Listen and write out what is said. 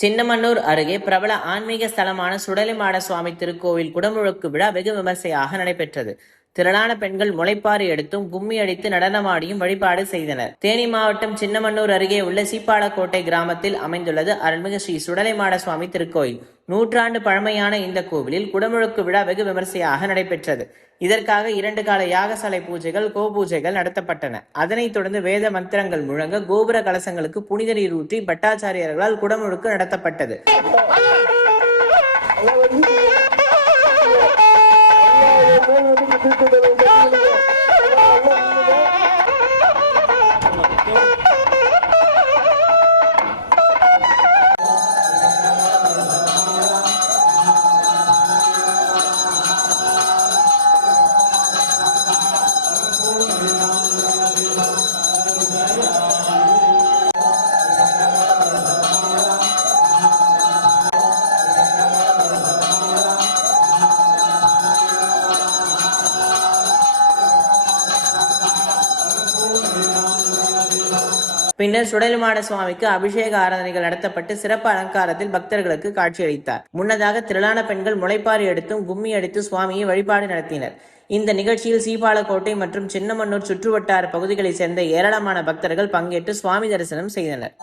சின்னமன்னூர் அருகே பிரபல ஆன்மீக ஸ்தலமான சுடலைமாட சுவாமி திருக்கோவில் குடமுழுக்கு விழா வெகு விமர்சையாக நடைபெற்றது. திரளான பெண்கள் முளைப்பாறு எடுத்தும் கும்மி அடித்து நடனமாடியும் வழிபாடு செய்தனர். தேனி மாவட்டம் சின்னமன்னூர் அருகே உள்ள சீப்பாலக்கோட்டை கிராமத்தில் அமைந்துள்ளது அருள்மிகு ஸ்ரீ சுடலைமாட சுவாமி திருக்கோயில். 100 ஆண்டு பழமையான இந்த கோவிலில் குடமுழுக்கு விழா வெகு விமர்சையாக நடைபெற்றது. இதற்காக 2 கால யாகசாலை பூஜைகள், கோபூஜைகள் நடத்தப்பட்டன. அதனைத் தொடர்ந்து வேத மந்திரங்கள் முழங்க கோபுர கலசங்களுக்கு புனித நீர் ஊற்றி பட்டாச்சாரியர்களால் குடமுழுக்கு நடத்தப்பட்டது. பின்னர் சுடலைமாட சுவாமிக்கு அபிஷேக ஆராதனைகள் நடத்தப்பட்டு சிறப்பு அலங்காரத்தில் பக்தர்களுக்கு காட்சியளித்தார். முன்னதாக திரளான பெண்கள் முளைப்பாறு எடுத்தும் கும்மி அடித்து சுவாமியை வழிபாடு நடத்தினர். இந்த நிகழ்ச்சியில் சீப்பாலக்கோட்டை மற்றும் சின்னமன்னூர் சுற்றுவட்டார பகுதிகளைச் சேர்ந்த ஏராளமான பக்தர்கள் பங்கேற்று சுவாமி தரிசனம் செய்தனர்.